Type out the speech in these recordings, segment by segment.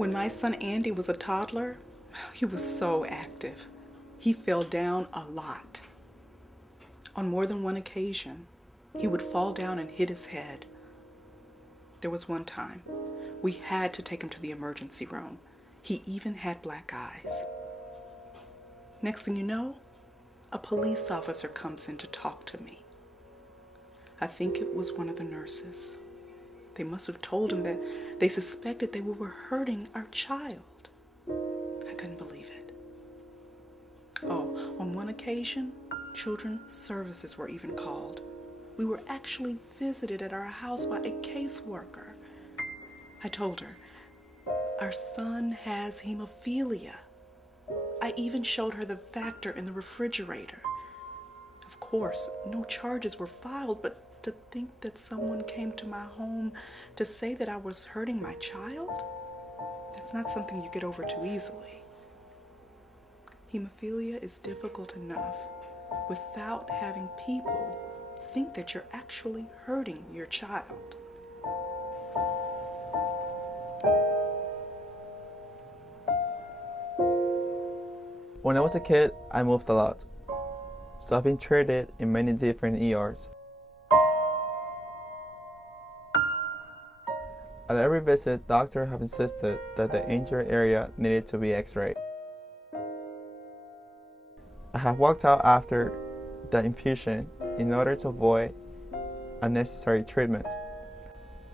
When my son Andy was a toddler, he was so active. He fell down a lot. On more than one occasion, he would fall down and hit his head. There was one time we had to take him to the emergency room. He even had black eyes. Next thing you know, a police officer comes in to talk to me. I think it was one of the nurses. They must have told him that they suspected they were hurting our child. I couldn't believe it. Oh, on one occasion, children's services were even called. We were actually visited at our house by a caseworker. I told her, our son has hemophilia. I even showed her the factor in the refrigerator. Of course, no charges were filed, but to think that someone came to my home to say that I was hurting my child, that's not something you get over too easily. Hemophilia is difficult enough without having people think that you're actually hurting your child. When I was a kid, I moved a lot, so I've been treated in many different ERs. At every visit, doctors have insisted that the injured area needed to be x-rayed. I have walked out after the infusion in order to avoid unnecessary treatment.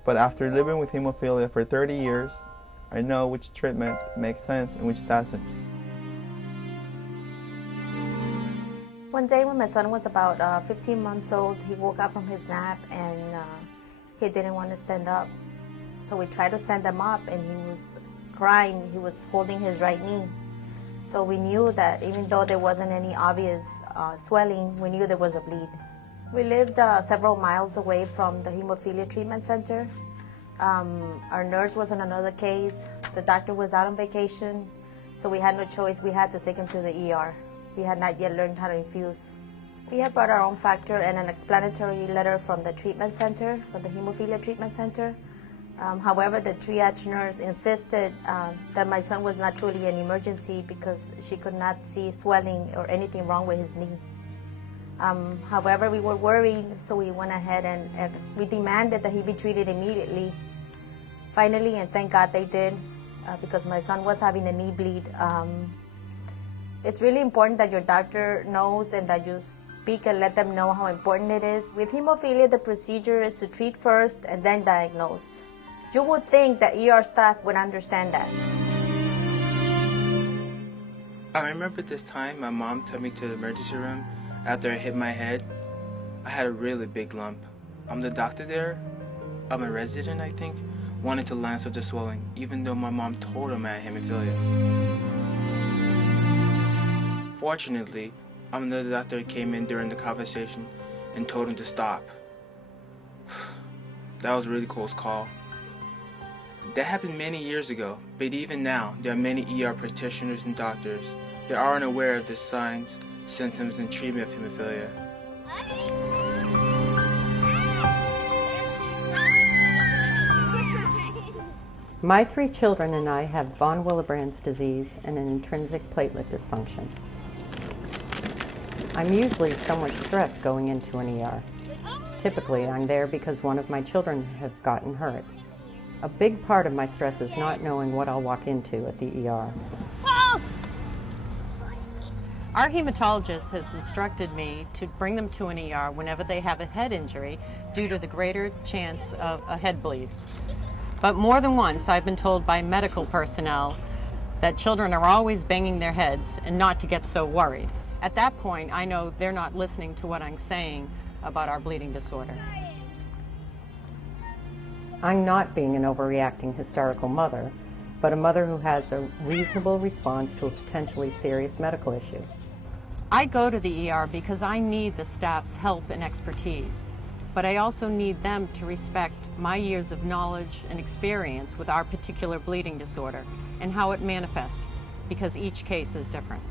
But after living with hemophilia for 30 years, I know which treatment makes sense and which doesn't. One day when my son was about 15 months old, he woke up from his nap and he didn't want to stand up. So we tried to stand him up and he was crying. He was holding his right knee. So we knew that even though there wasn't any obvious swelling, we knew there was a bleed. We lived several miles away from the hemophilia treatment center. Our nurse was on another case. The doctor was out on vacation, so we had no choice. We had to take him to the ER. We had not yet learned how to infuse. We had brought our own factor and an explanatory letter from the treatment center, from the hemophilia treatment center. However, the triage nurse insisted that my son was not truly an emergency because she could not see swelling or anything wrong with his knee. However, we were worried, so we went ahead and we demanded that he be treated immediately. Finally, and thank God they did, because my son was having a knee bleed. It's really important that your doctor knows and that you speak and let them know how important it is. With hemophilia, the procedure is to treat first and then diagnose. You would think that ER staff would understand that. I remember this time my mom took me to the emergency room after I hit my head. I had a really big lump. The doctor there, I'm a resident I think, wanted to line up the swelling even though my mom told him I had hemophilia. Fortunately, the doctor came in during the conversation and told him to stop. That was a really close call. That happened many years ago, but even now, there are many ER practitioners and doctors that aren't aware of the signs, symptoms, and treatment of hemophilia. My 3 children and I have von Willebrand's disease and an intrinsic platelet dysfunction. I'm usually somewhat stressed going into an ER. Typically, I'm there because one of my children have gotten hurt. A big part of my stress is not knowing what I'll walk into at the ER. Our hematologist has instructed me to bring them to an ER whenever they have a head injury due to the greater chance of a head bleed. But more than once, I've been told by medical personnel that children are always banging their heads and not to get so worried. At that point, I know they're not listening to what I'm saying about our bleeding disorder. I'm not being an overreacting hysterical mother, but a mother who has a reasonable response to a potentially serious medical issue. I go to the ER because I need the staff's help and expertise, but I also need them to respect my years of knowledge and experience with our particular bleeding disorder and how it manifests, because each case is different.